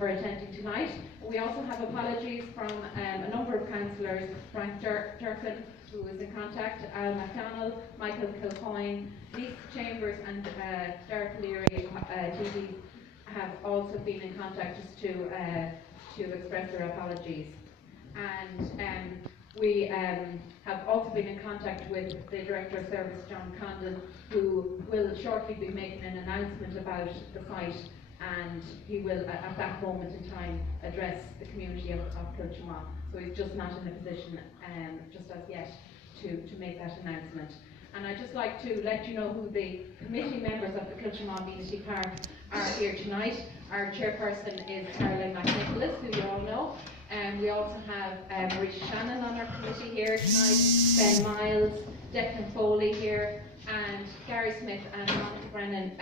for attending tonight. We also have apologies from a number of councillors, Frank Durkin, who was in contact, Al McDonnell, Michael Kilcoyne, Lisa Chambers and Derek Leary, DD, have also been in contact just to express their apologies. And we have also been in contact with the Director of Service, John Condon, who will shortly be making an announcement about the site, and he will at that moment in time address the community of Kiltimagh. So he's just not in a position just as yet to make that announcement. And I'd just like to let you know who the committee members of the Kiltimagh Amenity Park are here tonight. Our chairperson is Caroline McNicholas, who you all know. We also have Maurice Shannon on our committee here tonight, Ben Miles, Declan Foley here, and Gary Smith and Monica Brennan,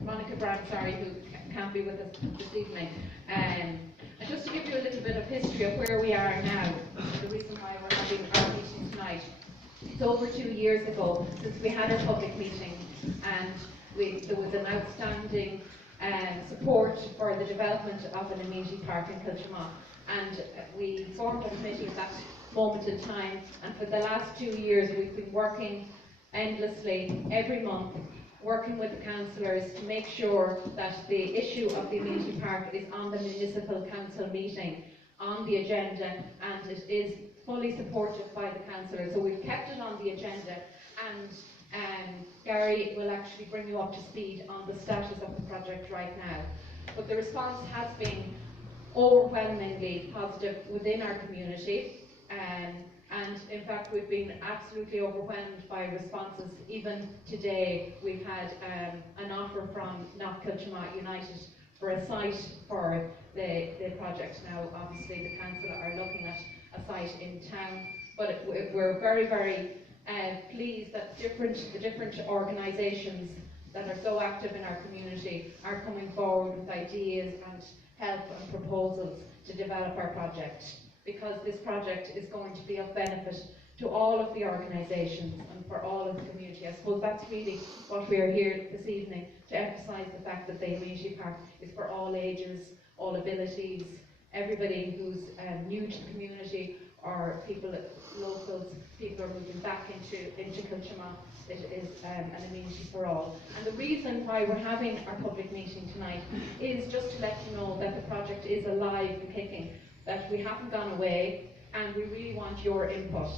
Monica Brand, sorry, who can't be with us this evening. And just to give you a little bit of history of where we are now, the reason why we're having our meeting tonight. It's over 2 years ago since we had our public meeting, and there was an outstanding support for the development of an amenity park in Kiltimagh, and we formed a committee at that moment in time, and for the last 2 years we've been working endlessly every month, working with the councillors to make sure that the issue of the amenity park is on the municipal council meeting on the agenda, and it is fully supported by the councillors. So we've kept it on the agenda, and Gary will actually bring you up to speed on the status of the project right now. But the response has been overwhelmingly positive within our community, and in fact we've been absolutely overwhelmed by responses. Even today we've had an offer from Knock Kiltimagh United for a site for the project. Now obviously the council are looking at a site in town, but we're very, very pleased that the different organisations that are so active in our community are coming forward with ideas and help and proposals to develop our project, because this project is going to be of benefit to all of the organisations and for all of the community. I suppose that's really what we are here this evening, to emphasise the fact that the amenity park is for all ages, all abilities, everybody who's new to the community, or people, locals, people are moving back into Kiltimagh. It is an amenity for all. And the reason why we're having our public meeting tonight is just to let you know that the project is alive and kicking, that we haven't gone away, and we really want your input.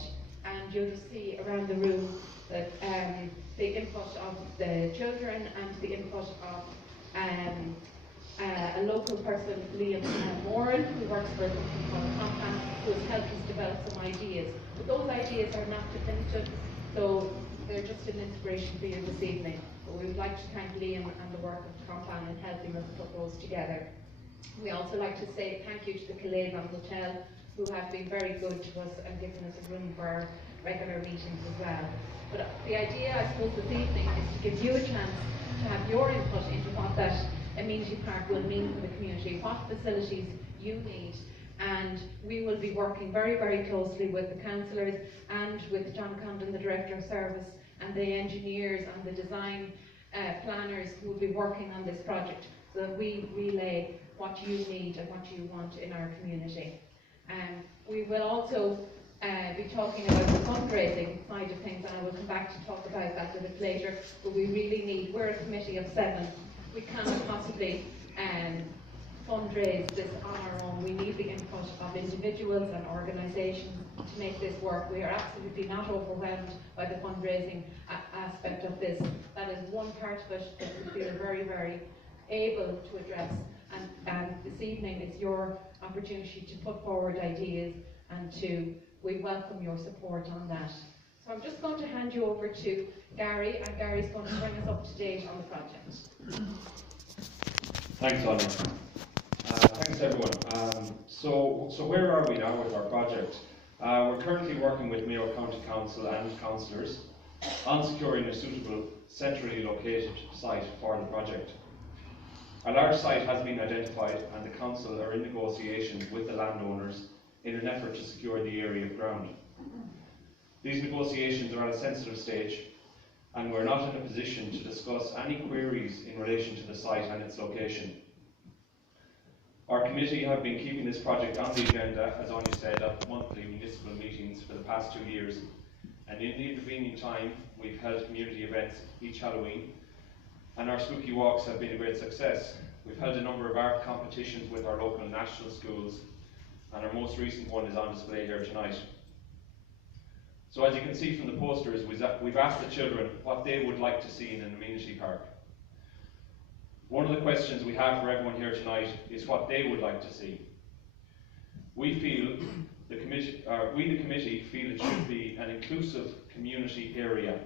And you'll see around the room that the input of the children and the input of a local person, Liam Moran, who works for a company called Compound, who has helped us develop some ideas. But those ideas are not definitive, so they're just an inspiration for you this evening. But we would like to thank Liam and the work of Compound in helping us put those together. We also like to say thank you to the Kiltimagh Hotel, who have been very good to us and given us a room for our regular meetings as well. But the idea, I suppose, this evening is to give you a chance to have your input into what that amenity park will mean for the community, what facilities you need, and we will be working very, very closely with the councillors and with John Condon, the Director of Service, and the engineers and the design planners who will be working on this project, so that we relay what you need and what you want in our community. We will also be talking about the fundraising side of things, and I will come back to talk about that a bit later, but we really need, we're a committee of 7, we cannot possibly fundraise this on our own. We need the input of individuals and organisations to make this work. We are absolutely not overwhelmed by the fundraising aspect of this. That is one part of it that we feel very, very able to address, and this evening is your opportunity to put forward ideas, and we welcome your support on that. So I'm just going to hand you over to Gary, and Gary's going to bring us up to date on the project. Thanks, Anna. Thanks everyone. So where are we now with our project? We're currently working with Mayo County Council and councillors on securing a suitable, centrally located site for the project. A large site has been identified, and the council are in negotiations with the landowners in an effort to secure the area of ground. These negotiations are at a sensitive stage, and we're not in a position to discuss any queries in relation to the site and its location. Our committee have been keeping this project on the agenda, as Anya said, at monthly municipal meetings for the past 2 years. And in the intervening time, we've held community events each Halloween, and our spooky walks have been a great success. We've held a number of art competitions with our local national schools, and our most recent one is on display here tonight. So as you can see from the posters, we've asked the children what they would like to see in an amenity park. One of the questions we have for everyone here tonight is what they would like to see. We, the committee, feel it should be an inclusive community area,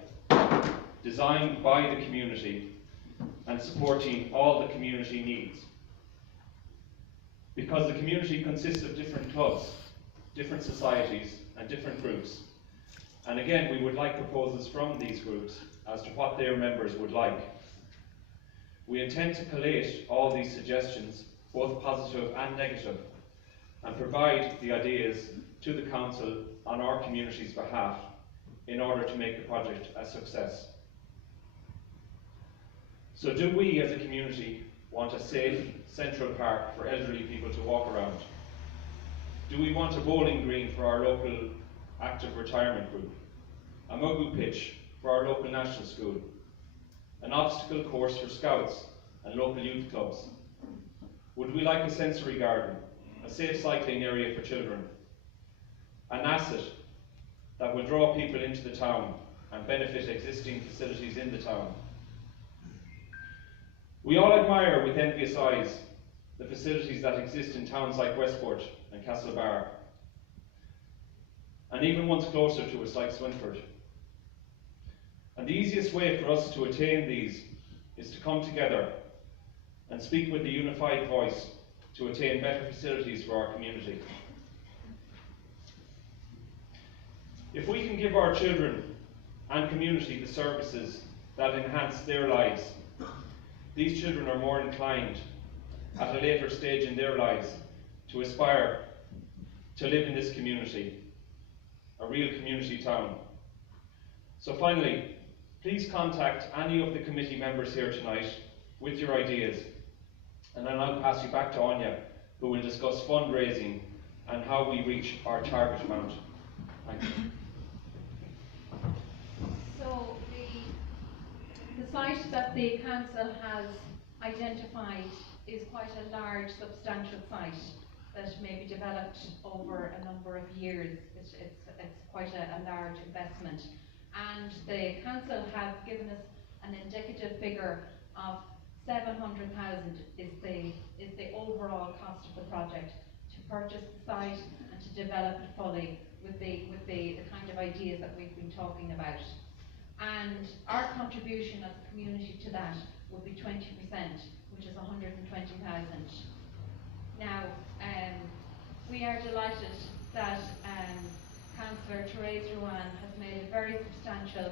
designed by the community and supporting all the community needs. Because the community consists of different clubs, different societies and different groups. And again, we would like proposals from these groups as to what their members would like. We intend to collate all these suggestions, both positive and negative, and provide the ideas to the Council on our community's behalf in order to make the project a success. So do we as a community want a safe central park for elderly people to walk around? Do we want a bowling green for our local active retirement group? A Mugu pitch for our local national school? An obstacle course for scouts and local youth clubs? Would we like a sensory garden, a safe cycling area for children? An asset that will draw people into the town and benefit existing facilities in the town? We all admire with envious eyes the facilities that exist in towns like Westport and Castlebar, and even ones closer to us like Swinford. And the easiest way for us to attain these is to come together and speak with a unified voice to attain better facilities for our community. If we can give our children and community the services that enhance their lives, these children are more inclined at a later stage in their lives to aspire to live in this community, a real community town. So finally, please contact any of the committee members here tonight with your ideas, and then I'll pass you back to Anya, who will discuss fundraising and how we reach our target amount. Thank you. So the site that the council has identified is quite a large, substantial site that may be developed over a number of years. It's quite a large investment. And the council have given us an indicative figure of 700,000 is the overall cost of the project to purchase the site and to develop it fully with the kind of ideas that we've been talking about. And our contribution as a community to that would be 20%, which is 120,000. Now, we are delighted that Councillor Therese Ruan has made a very substantial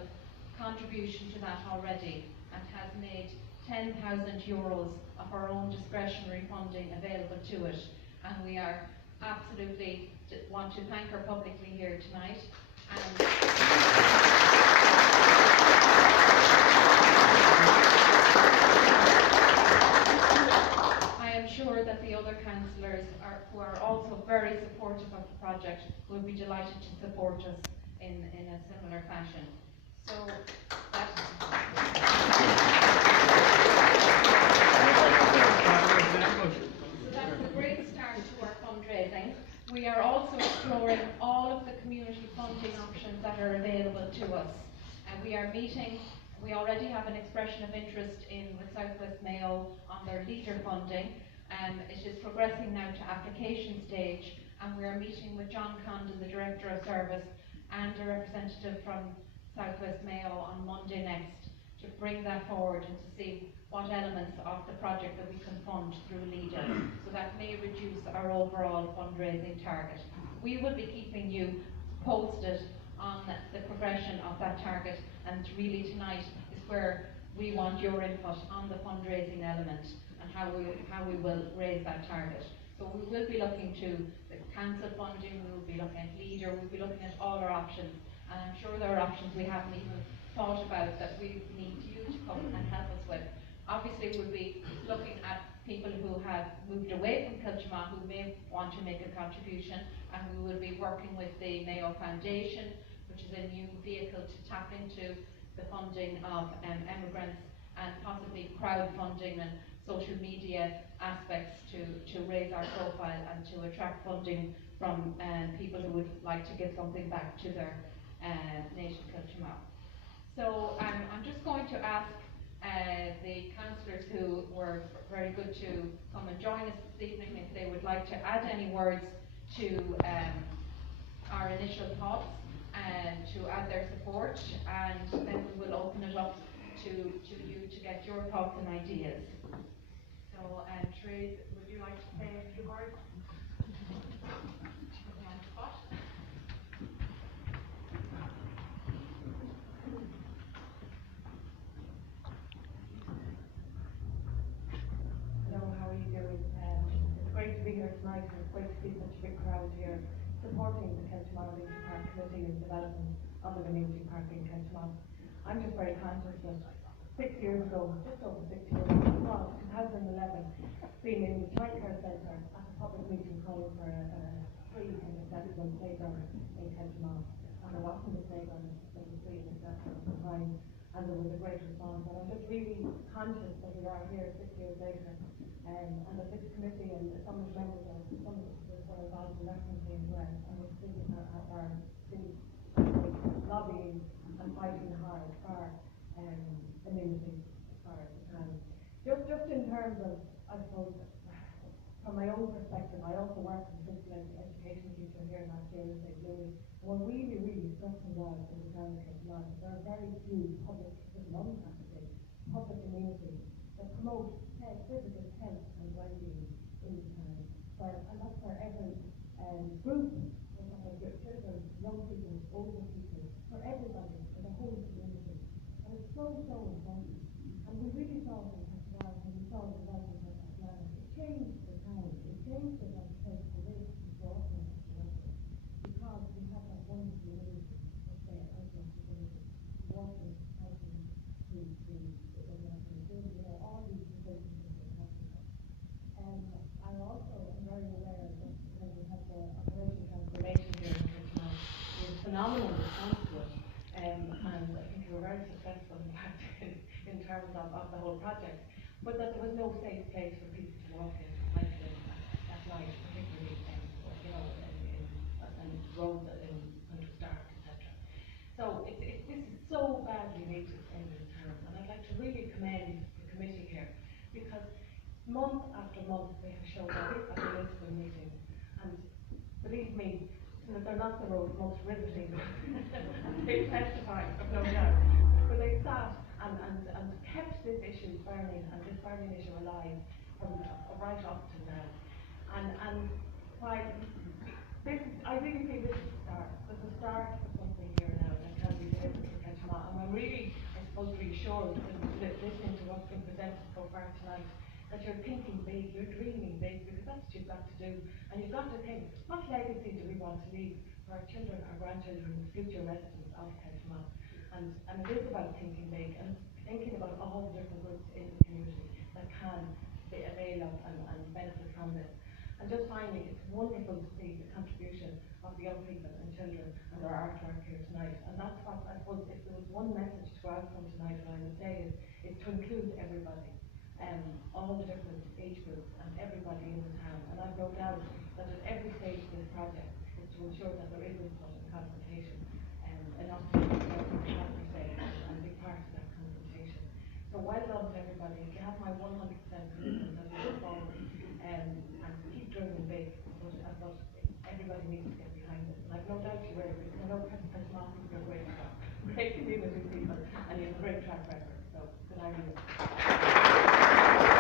contribution to that already and has made €10,000 of our own discretionary funding available to it. And we are absolutely want to thank her publicly here tonight. And I am sure that the other councillors who are also very supportive of the project will be delighted to support us in a similar fashion. So that's a great start to our fundraising. We are also exploring all of the community funding options that are available to us. And we are meeting, we already have an expression of interest with South West Mayo on their leader funding. It is progressing now to application stage, and we are meeting with John Condon, the Director of Service, and a representative from South West Mayo on Monday next to bring that forward and to see what elements of the project that we can fund through LEADER, so that may reduce our overall fundraising target. We will be keeping you posted on the progression of that target, and really tonight is where we want your input on the fundraising element and how we will raise that target. So we will be looking to the council funding, we will be looking at LEADER, we'll be looking at all our options, and I'm sure there are options we haven't even thought about that we need you to come and help us with. Obviously we'll be looking at people who have have moved away from Kiltimagh who may want to make a contribution, and we will be working with the Mayo Foundation, which is a new vehicle to tap into the funding of emigrants, and possibly crowdfunding and social media aspects to raise our profile and to attract funding from people who would like to give something back to their nation Kiltimagh. So I'm just going to ask the councillors who were very good to come and join us this evening if they would like to add any words to our initial thoughts and to add their support, and then we will open it up to you to get your thoughts and ideas. So, Therese, would you like to say a few words? Hello, how are you doing? It's great to be here tonight, and it's great to see such a big crowd here supporting the Kiltimagh Amenity Park Committee and development of the Amenity Park in Kiltimagh. I'm just very conscious that 6 years ago, just over 6 years ago, well, 2011, being in the childcare centre at a public meeting calling for a free and accessible playground in Kiltimagh. And there wasn't a playground that was free and accessible at the time, and there was a great response. And I'm just really conscious that we are here 6 years later, and that this committee and some of the members of some of the were involved in that campaign as well, and we're still lobbying and fighting hard for amenity as far as we can. Just in terms of, I suppose, from my own perspective, I also work as a physical education teacher here last year in St. Louis. And what really struck me was in the town of Kiltimagh, there are very few public, public amenities that promote physical health and well-being in the town. And that's for every group, children, young people, older people, for everybody, for the whole community. And it's so important. And we really saw it in Kiltimagh when we saw the development of Amenity. It changed the town. It changed the place to live, to work, and to work. Because we have that wonderful community, let's say, outdoor facility, walking, hiking, all these facilities that we're talking about. I also am very aware that when we have the operation transformation here in Kiltimagh, there was phenomenal response to it. And I think we were very successful in fact in terms of the whole project. But that there was no safe place for people to walk in, like at night, particularly and roads when it was dark, etc. So this is so badly needed in this town, and I'd like to really commend the committee here, because month after month they have showed up at the municipal meetings, and believe me, they're not the most riveting. They testify, of no doubt, but they sat and kept this issue burning and this burning issue alive from right up to now. And while this, I really feel this is the start. There's a start of something here now that can be delivered for Kiltimagh, and I'm really, I suppose, reassured listening to what's been presented so far tonight, that you're thinking big, you're dreaming big, because that's what you've got to do. And you've got to think, what legacy do we want to leave for our children, our grandchildren, the future residents of Kiltimagh? And it is about thinking big, and thinking about all the different groups in the community that can avail of and benefit from this. And just finally, it's wonderful to see the contribution of the young people and children and their artwork here tonight. And that's what, I suppose, if there was one message to go out from tonight, what I would say is to include everybody. All the different age groups and everybody in the town. And I've no doubt that at every stage of this project is to ensure that there is input and consultation, enough to have to say and be part of that consultation. So well done to everybody. You have my 100% commitment as we go forward, and keep dreaming big, but everybody needs to get behind it. And I've no doubt you will, because I know Kiltimagh people are great community people, and you have a great track record. So good idea.